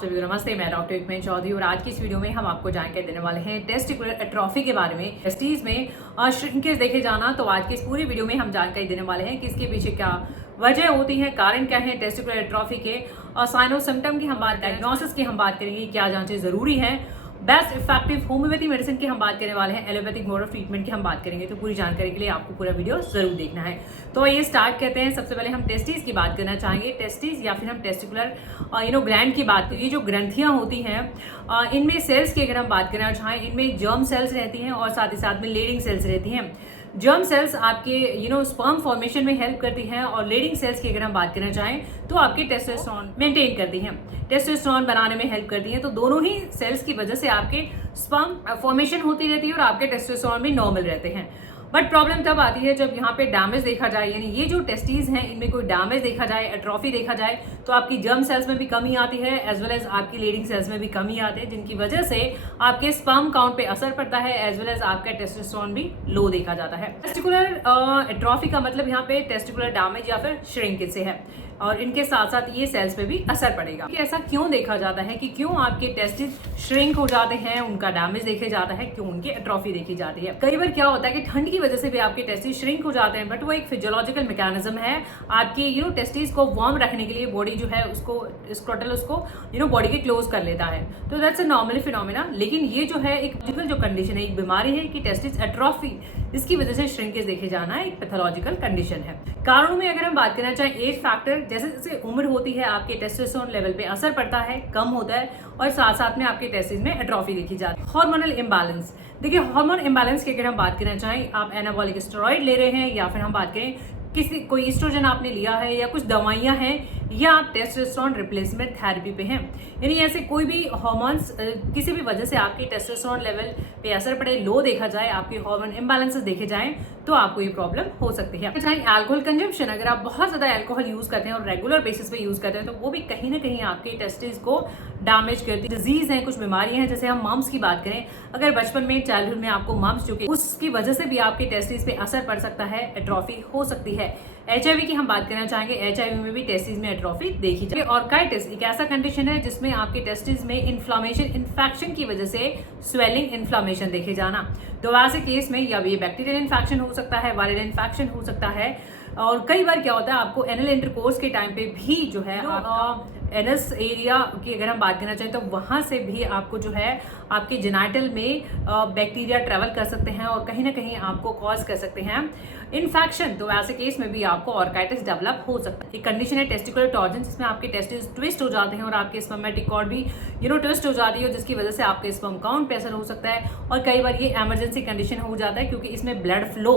सभी को नमस्ते। मैं डॉक्टर युगमेन चौधरी और आज की इस वीडियो में हम आपको जानकारी देने वाले हैं टेस्टिकुलर एट्रोफी के बारे में। टेस्टिस में श्रिंकेज देखे जाना, तो आज की इस पूरी वीडियो में हम जानकारी देने वाले हैं कि इसके पीछे क्या वजह होती है, कारण क्या है टेस्टिकुलर एट्रोफी के, साइन और सिम्टम की हम बात, डायग्नोसिस की हम बात करेंगे, क्या जांचें जरूरी है, बेस्ट इफेक्टिव होम्योपैथी मेडिसिन की हम बात करने वाले हैं, एलोपैथिक मोड ऑफ ट्रीटमेंट की हम बात करेंगे। तो पूरी जानकारी के लिए आपको पूरा वीडियो जरूर देखना है। तो ये स्टार्ट करते हैं। सबसे पहले हम टेस्टिस की बात करना चाहेंगे। टेस्टिस या फिर हम टेस्टिकुलर ग्लैंड की बात करें। ये जो ग्रंथियां होती हैं, इनमें सेल्स की अगर हम बात करना चाहें, इनमें जर्म सेल्स रहती हैं और साथ ही साथ में लेडिंग सेल्स रहती हैं। जर्म सेल्स आपके स्पर्म फॉर्मेशन में हेल्प करती हैं और लेडिंग सेल्स की अगर हम बात करना चाहें तो आपके टेस्टोस्टेरोन मेंटेन करती हैं, टेस्टोस्टेरोन बनाने में हेल्प करती हैं। तो दोनों ही सेल्स की वजह से आपके स्पर्म फॉर्मेशन होती रहती है और आपके टेस्टोस्टेरोन भी नॉर्मल रहते हैं। बट प्रॉब्लम तब आती है जब यहाँ पे डैमेज देखा जाए, यानी ये जो टेस्टीज हैं इनमें कोई डैमेज देखा जाए, एट्रोफी देखा जाए, तो आपकी जर्म सेल्स में भी कमी आती है एज वेल एज आपकी लेडिंग सेल्स में भी कमी आती है, जिनकी वजह से आपके स्पर्म काउंट पे असर पड़ता है एज वेल एज आपका टेस्टोस्टेरोन भी लो देखा जाता है। टेस्टिकुलर एट्रोफी का मतलब यहाँ पे टेस्टिकुलर डैमेज या फिर श्रिंकेज से है और इनके साथ साथ ये सेल्स पे भी असर पड़ेगा। कि ऐसा क्यों देखा जाता है कि क्यों आपके टेस्टिस श्रिंक हो जाते हैं, उनका डैमेज देखे जाता है, क्यों उनकी एट्रोफी देखी जाती है। कई बार क्या होता है कि ठंड की वजह से भी आपके टेस्टिस श्रिंक हो जाते हैं, बट वो एक फिजियोलॉजिकल मैकेनिज्म है। आपकी टेस्टिस को वार्म रखने के लिए बॉडी जो है उसको स्क्रोटल उसको बॉडी के क्लोज कर लेता है। तो दैट्स अ नॉर्मल फिनोमेना। लेकिन ये जो है एक जो कंडीशन है, एक बीमारी है कि टेस्टिस एट्रोफी, इसकी वजह से श्रिंकेज देखे जाना एक पैथोलॉजिकल कंडीशन है। कारणों में अगर हम बात करना चाहें, एज फैक्टर, जैसे जैसे उम्र होती है आपके टेस्टोस्टेरोन लेवल पे असर पड़ता है, कम होता है और साथ साथ में आपके टेस्टिस में एट्रोफी देखी जाती है। हार्मोनल इम्बैलेंस, देखिए हार्मोन इम्बैलेंस की अगर हम बात करना चाहें, आप एनाबॉलिक स्टेरॉइड ले रहे हैं या फिर हम बात करें कोई एस्ट्रोजन आपने लिया है या कुछ दवाइयां हैं या आप टेस्टोस्टेरोन रिप्लेसमेंट थेरेपी पे हैं, यानी ऐसे कोई भी हार्मोन्स किसी भी वजह से आपके टेस्टोस्टेरोन लेवल पे असर पड़े, लो देखा जाए, आपके हार्मोन इम्बैलेंसेस देखे जाएं, तो आपको ये प्रॉब्लम हो सकती है। चाहे अल्कोहल कंजम्पशन, अगर आप बहुत ज्यादा अल्कोहल यूज करते हैं और रेगुलर बेसिस पे यूज करते हैं, तो वो भी कहीं ना कहीं आपके टेस्टिस को डैमेज करती है। डिजीज है, कुछ बीमारियां हैं, जैसे हम मम्स की बात करें, अगर बचपन में चाइल्डहुड में आपको मम्स चुके, उसकी वजह से भी आपके टेस्टिस पे असर पड़ सकता है, एट्रोफी हो सकती है। HIV की हम बात करना चाहेंगे, HIV में भी टेस्टिस में एट्रोफी देखी जाए। ऑर्काइटिस एक ऐसा कंडीशन है जिसमें आपके टेस्टिस में इन्फ्लामेशन, इन्फेक्शन की वजह से स्वेलिंग, इन्फ्लामेशन देखे जाना। तो ऐसे केस में या ये बैक्टीरियल इन्फेक्शन हो सकता है, वायरल इन्फेक्शन हो सकता है। और कई बार क्या होता है, आपको एनल इंटरकोर्स के टाइम पे भी जो है एनस एरिया की अगर हम बात करना चाहें, तो वहां से भी आपको जो है आपके जेनाइटल में बैक्टीरिया ट्रेवल कर सकते हैं और कहीं ना कहीं आपको कॉज कर सकते हैं इन्फेक्शन। तो ऐसे केस में भी आपको ऑर्काइटिस डेवलप हो सकता है। एक कंडीशन है टेस्टिकुलर टॉर्जन, जिसमें आपके टेस्टिस ट्विस्ट हो जाते हैं और आपके स्पर्मेटिक कॉर्ड भी ट्विस्ट हो जाती है, जिसकी वजह से आपके स्पर्म काउंट पे असर हो सकता है। और कई बार ये इमरजेंसी कंडीशन हो जाता है क्योंकि इसमें ब्लड फ्लो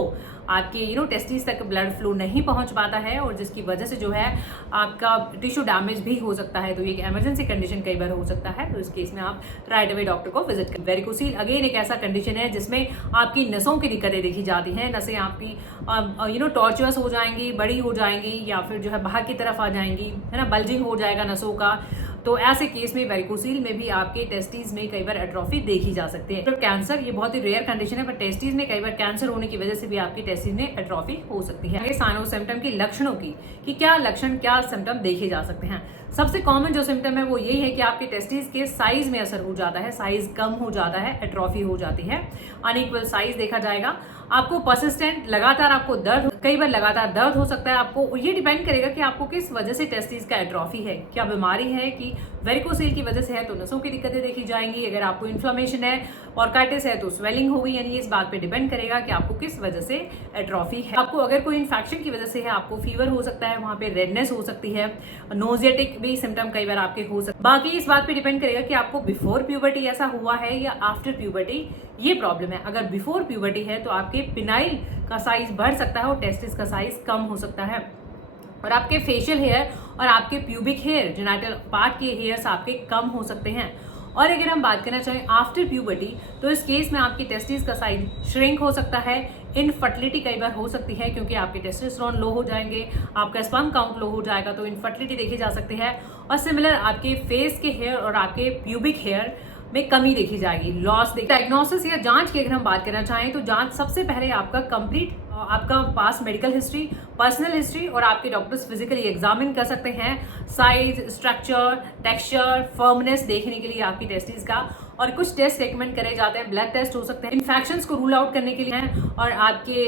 आपके टेस्टिस तक ब्लड फ्लो नहीं पहुंच पाता है और जिसकी वजह से जो है आपका टिश्यू डैमेज भी हो सकता है। तो ये एक इमरजेंसी कंडीशन कई बार हो सकता है, तो इस केस में आप राइट अवे डॉक्टर को विजिट करें। वेरिकोसील अगेन एक ऐसा कंडीशन है जिसमें आपकी नसों की दिक्कतें देखी जाती हैं। नसें आपकी टॉर्चुअस हो जाएंगी, बड़ी हो जाएंगी या फिर जो है बाहर की तरफ आ जाएंगी, है ना, बल्जिंग हो जाएगा नसों का। तो ऐसे केस में वेरिकोसील में भी आपके टेस्टिस में कई बार एट्रोफी देखी जा सकती है। तो कैंसर ये बहुत ही रेयर कंडीशन है, पर टेस्टिस में कई बार कैंसर होने की वजह से भी आपकी टेस्टिस में एट्रोफी हो सकती है। साइन और सिम्टम की लक्षणों की कि क्या लक्षण, क्या सिम्टम देखे जा सकते हैं। सबसे कॉमन जो सिम्टम है वो यही है कि आपके टेस्टिस के साइज में असर हो जाता है, साइज कम हो जाता है, एट्रोफी हो जाती है, अनइक्वल साइज देखा जाएगा। आपको परसिस्टेंट लगातार आपको दर्द, कई बार लगातार दर्द हो सकता है। आपको ये डिपेंड करेगा कि आपको किस वजह से टेस्टिस का एट्रोफी है, क्या बीमारी है कि वेरिकोसील की वजह से है तो नसों की दिक्कतें देखी जाएंगी। अगर आपको इन्फ्लेमेशन है, ऑर्काइटिस है तो स्वेलिंग होगी, यानी इस बात पे डिपेंड करेगा कि आपको किस वजह से एट्रोफी है। आपको अगर कोई इन्फेक्शन की वजह से है, आपको फीवर हो सकता है, वहां पे रेडनेस हो सकती है, नोजिएटिक भी सिम्टम कई बार आपके हो सकते हैं। बाकी इस बात पे डिपेंड करेगा कि आपको बिफोर प्यूबर्टी ऐसा हुआ है या आफ्टर प्यूबर्टी ये प्रॉब्लम है। अगर बिफोर प्यूबर्टी है तो आपके पिनाइल का साइज बढ़ सकता है और टेस्टिस का साइज कम हो सकता है और आपके फेशियल हेयर और आपके प्यूबिक हेयर, जेनाइटल पार्ट के हेयर्स आपके कम हो सकते हैं। और अगर हम बात करना चाहें आफ्टर प्यूबर्टी, तो इस केस में आपकी टेस्टिस का साइज श्रिंक हो सकता है, इनफर्टिलिटी कई बार हो सकती है क्योंकि आपके टेस्टोस्टेरोन लो हो जाएंगे, आपका स्पर्म काउंट लो हो जाएगा, तो इनफर्टिलिटी देखी जा सकती है। और सिमिलर आपके फेस के हेयर और आपके प्यूबिक हेयर में कमी देखी जाएगी, लॉस। डायग्नोसिस या जांच की अगर हम बात करना चाहें, तो जांच सबसे पहले आपका कंप्लीट आपका पास मेडिकल हिस्ट्री, पर्सनल हिस्ट्री और आपके डॉक्टर्स फिजिकली एग्जामिन कर सकते हैं साइज, स्ट्रक्चर, टेक्सचर, फर्मनेस देखने के लिए आपकी टेस्टिस का। और कुछ टेस्ट रिकमेंड करे जाते हैं, ब्लड टेस्ट हो सकते हैं, इन्फेक्शंस को रूल आउट करने के लिए हैं, और आपके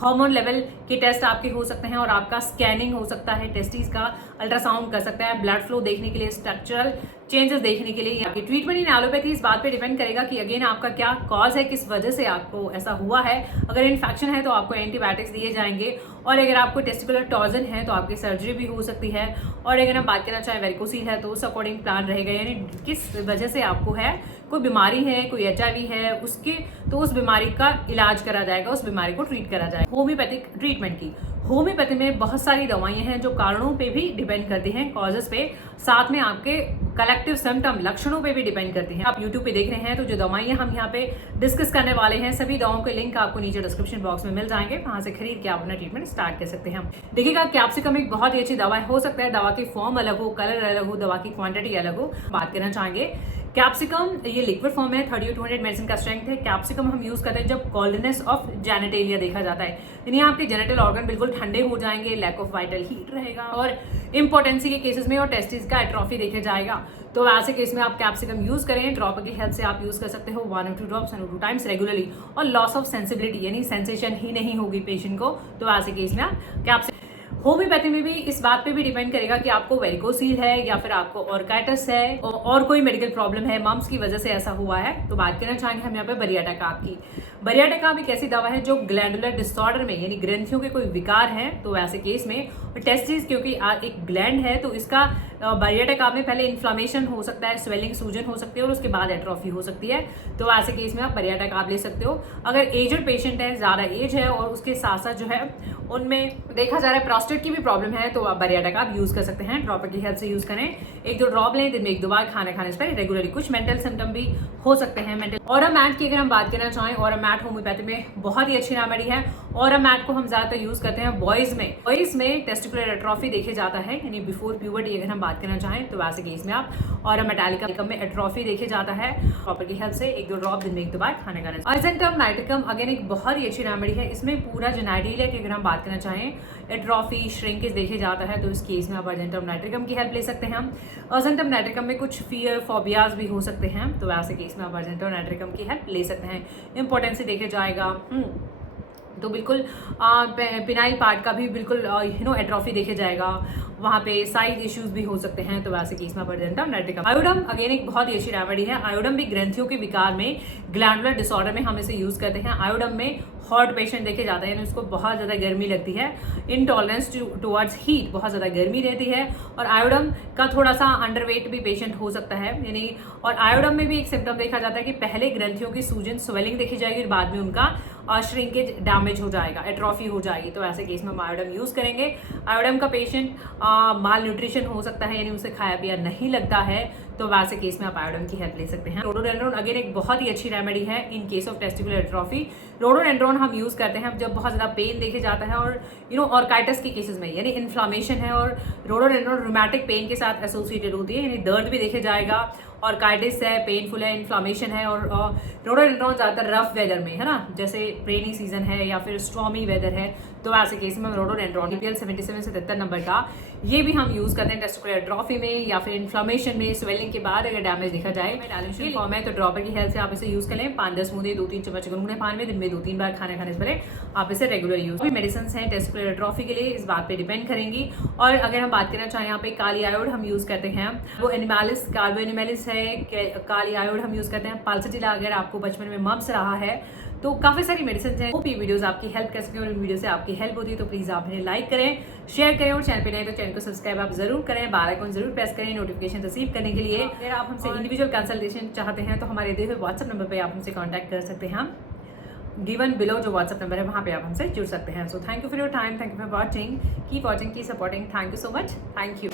हार्मोन लेवल के टेस्ट आपके हो सकते हैं, और आपका स्कैनिंग हो सकता है टेस्टिस का, अल्ट्रासाउंड कर सकते हैं, ब्लड फ्लो देखने के लिए, स्ट्रक्चरल चेंजेस देखने के लिए। आपकी ट्रीटमेंट इन एलोपैथी इस बात पे डिपेंड करेगा कि अगेन आपका क्या कॉज है, किस वजह से आपको ऐसा हुआ है। अगर इन्फेक्शन है तो आपको एंटीबायोटिक्स दिए जाएंगे, और अगर आपको टेस्टिकुलर टॉर्जन है तो आपकी सर्जरी भी हो सकती है। और अगर हम बात करना चाहें वेरिकोसील है तो उस अकॉर्डिंग प्लान रहेगा, यानी किस वजह से आपको है, कोई बीमारी है, कोई HIV है, उसके तो उस बीमारी का इलाज करा जाएगा, उस बीमारी को ट्रीट करा जाएगा। होम्योपैथिक ट्रीटमेंट की, होम्योपैथी में बहुत सारी दवाइयां हैं जो कारणों पे भी डिपेंड करती हैं, कॉजेस पे, साथ में आपके कलेक्टिव सिम्टम, लक्षणों पे भी डिपेंड करती हैं। आप YouTube पे देख रहे हैं तो जो दवाइयां हम यहाँ पे डिस्कस करने वाले हैं, सभी दवाओं के लिंक आपको नीचे डिस्क्रिप्शन बॉक्स में मिल जाएंगे, वहां से खरीद के आप अपना ट्रीटमेंट स्टार्ट कर सकते हैं। देखिएगा, कैप्सिकम एक बहुत ही अच्छी दवा हो सकता है, दवा की फॉर्म अलग हो, कलर अलग हो, दवा की क्वांटिटी अलग हो। बात करना चाहेंगे कैप्सिकम, ये लिक्विड फॉर्म है, 30 to 100 मेडिसिन का स्ट्रेंथ है। कैप्सिकम हम यूज करते हैं जब कोल्डनेस ऑफ जेनिटेलिया देखा जाता है, यानी आपके जेनिटल ऑर्गन बिल्कुल ठंडे हो जाएंगे, लैक ऑफ वाइटल हीट रहेगा, और इम्पोर्टेंसी के केसेस में और टेस्टिस का एट्रोफी देखे जाएगा, तो ऐसे केस में आप कैप्सिकम यूज करें। ड्रॉपर की हेल्प से आप यूज कर सकते हो 1 or 2 ड्रॉप्स 2 टाइम्स रेगुलरली, और लॉस ऑफ सेंसिबिलिटी यानी सेंसेशन ही नहीं होगी पेशेंट को, तो ऐसे केस में आप कैप्सिकम। होम्योपैथी में भी इस बात पे भी डिपेंड करेगा कि आपको वेरिकोसील है या फिर आपको ऑर्काइटिस है और कोई मेडिकल प्रॉब्लम है, मम्स की वजह से ऐसा हुआ है। तो बात करना चाहेंगे हम यहाँ पे बरियाटाकाप की। बरियाटाकाप एक ऐसी दवा है जो ग्लैंडुलर डिसऑर्डर में, यानी ग्रंथियों के कोई विकार है, तो ऐसे केस में टेस्टिस क्योंकि एक ग्लैंड है, तो इसका बरियाटाकाप में पहले इन्फ्लामेशन हो सकता है, स्वेलिंग, सूजन हो सकती है, और उसके बाद एट्रोफी हो सकती है, तो ऐसे केस में आप बरियाटाकाप ले सकते हो। अगर एजड पेशेंट है, ज्यादा एज है, और उसके साथ साथ जो है उनमें देखा जा रहा है प्रोस्टेट की भी प्रॉब्लम है, तो आप बरियाटाकाप यूज कर सकते हैं। ड्रॉपर की हेल्प से यूज करें, 1-2 ड्रॉप लें दिन में 1-2 बार, खाने से रेगुलरली। कुछ मेंटल सिम्टम भी हो सकते हैं मेंटल। ऑरामैट की अगर हम बात करना चाहें, ऑरामैट होम्योपैथी में बहुत ही अच्छी रेमेडी है। ऑरामैट को हम ज्यादातर यूज करते हैं बॉयज में टेस्टिकुलर एट्रोफी देखे जाता है, यानी बिफोर प्यूबर्टी अगर हम बात करना चाहें, तो वैसे केस में आप ऑरामेटालिकम में एट्रोफी देखे जाता है। ड्रॉपर की हेल्प से 1-2 ड्रॉप दिन में 1-2 बार, खाने अर्जेंटम नाइट्रिकम अगेन एक बहुत ही अच्छी रेमेडी है। इसमें पूरा जेनेटिलिया की अगर हम बात करना चाहें, एट्रोफी, श्रिंकेज देखे जाता है, तो इस केस में आप अर्जेंटम नाइट्रिकम की हेल्प ले सकते हैं। अर्जेंटम नाइट्रिकम में कुछ फियर, फोबियाज भी हो सकते हैं, तो वैसे केस में आप अर्जेंटम नाइट्रिकम की हेल्प ले सकते हैं। इंपॉर्टेंसी देखे जाएगा तो बिल्कुल पिनाइल पार्ट का भी बिल्कुल एट्रोफी देखे जाएगा, वहाँ पे साइज इश्यूज भी हो सकते हैं, तो वैसे केस में अर्जेंटम नाइट्रिकम। आयोडम अगेन एक बहुत ही अच्छी रेमेडी है। आयोडम भी ग्रंथियों के विकार में, ग्लैंडुलर डिसऑर्डर में हम इसे यूज करते हैं। आयोडम में हॉट पेशेंट देखे जाते हैं, उसको बहुत ज्यादा गर्मी लगती है, इनटॉलरेंस टुवर्ड्स हीट, बहुत ज्यादा गर्मी रहती है, और आयोडम का थोड़ा सा अंडरवेट भी पेशेंट हो सकता है, यानी। और आयोडम में भी एक सिम्टम देखा जाता है कि पहले ग्रंथियों की सूजन, स्वेलिंग देखी जाएगी, बाद में उनका श्रिंकेज, डैमेज हो जाएगा, एट्रोफी हो जाएगी, तो ऐसे केस में हम आयोडम यूज करेंगे। आयोडम का पेशेंट माल न्यूट्रिशन हो सकता है, यानी उसे खाया पिया नहीं लगता है, तो वैसे केस में आप आयोडम की हेल्प ले सकते हैं। रोडोडेंड्रोन अगेन एक बहुत ही अच्छी रेमेडी है in case of testicular atrophy. Rhododendron हम यूज करते हैं जब बहुत ज्यादा पेन देखे जाता है, और ऑर्काइटिस के केसेस में, यानी इन्फ्लामेशन है, और रोडोडेंड्रोन रूमेटिक पेन के साथ एसोसिएटेड होती है, यानी दर्द भी देखे जाएगा, ऑर्काइटिस है, पेनफुल है, इन्फ्लामेशन है। और रोडोडेंड्रोन ज्यादातर रफ वेदर में है ना, जैसे रेनी सीजन है या फिर स्टॉर्मी वेदर है, तो ऐसे केस में रोडोडेंड्रोन DPL 77 नंबर का ये भी हम यूज करते हैं टेस्टिकुलर एट्रोफी में, या फिर इन्फ्लामेशन में, स्वेलिंग के बाद अगर डैमेज देखा जाए। डायल्यूशन फॉर्म है, तो ड्रॉपर की हेल्प से आप इसे यूज करें। 5-10 बूंदे 2-3 चम्मच गुनगुने पानी में दिन में 2-3 बार, खाने से पहले आप इसे रेगुलर यूज। भी मेडिसिन हैं टेस्टिकुलर एट्रोफी के लिए, इस बात पे डिपेंड करेंगी। और अगर हम बात करना चाहें, यहाँ पे काली आयोड हम यूज करते हैं, वो एनिमालिस, कार्बो एनिमालिस है, काली आयोड हम यूज करते हैं। पाल्सटिला अगर आपको बचपन में मम्स रहा है, तो काफी सारी मेडिसिन हैं। होप ये वीडियोस आपकी हेल्प कर सकें, और इन वीडियो से आपकी हेल्प होती है तो प्लीज आप इन्हें लाइक करें, शेयर करें, और चैनल पे नए तो चैनल को सब्सक्राइब आप जरूर करें, बेल आइकन जरूर प्रेस करें नोटिफिकेशन रिसीव करने के लिए। अगर आप हमसे इंडिविजुअल कंसल्टेशन चाहते हैं तो हमारे दिए हुए व्हाट्सएप नंबर पर आप हमसे कॉन्टैक्ट कर सकते हैं। गिवन बिलो जो व्हाट्सएप नंबर है, वहाँ पे आप हमसे जुड़ सकते हैं। So thank you for your time, thank you for watching, keep watching, keep supporting, thank you so much, thank you.